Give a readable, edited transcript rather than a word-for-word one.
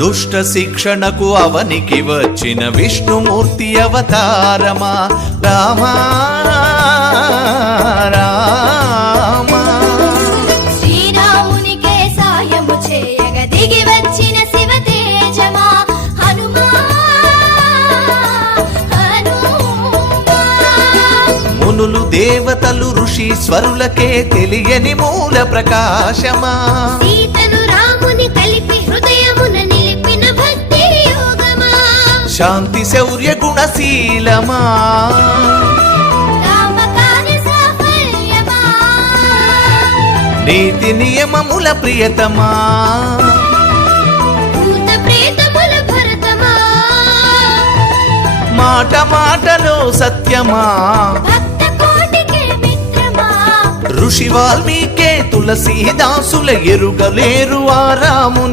దుష్ట శిక్షణకు అవనికి వచ్చిన విష్ణుమూర్తి అవతారమా రామా రామా. శ్రీరామునికే సాయము చేయగ దిగి వచ్చిన శివ తేజమా హనుమా హనుమా. మునులు దేవతలు ఋషీశ్వరులకే తెలియని మూల ప్రకాశమా సీతను రాముని కలిపి హృదయమున నిలిపిన భక్తి యోగమా శాంతి శౌర్య గుణశీలమా రామకార్య సాఫల్యమా నీతి నియమముల ప్రియతమా భూత ప్రేతముల భరతమా మాట మాటలో సత్యమా భక్త కోటికే మిత్రమా ఋషి వాల్మీకే తులసీదాసుల ఎరుగలేరు ఆ రాముని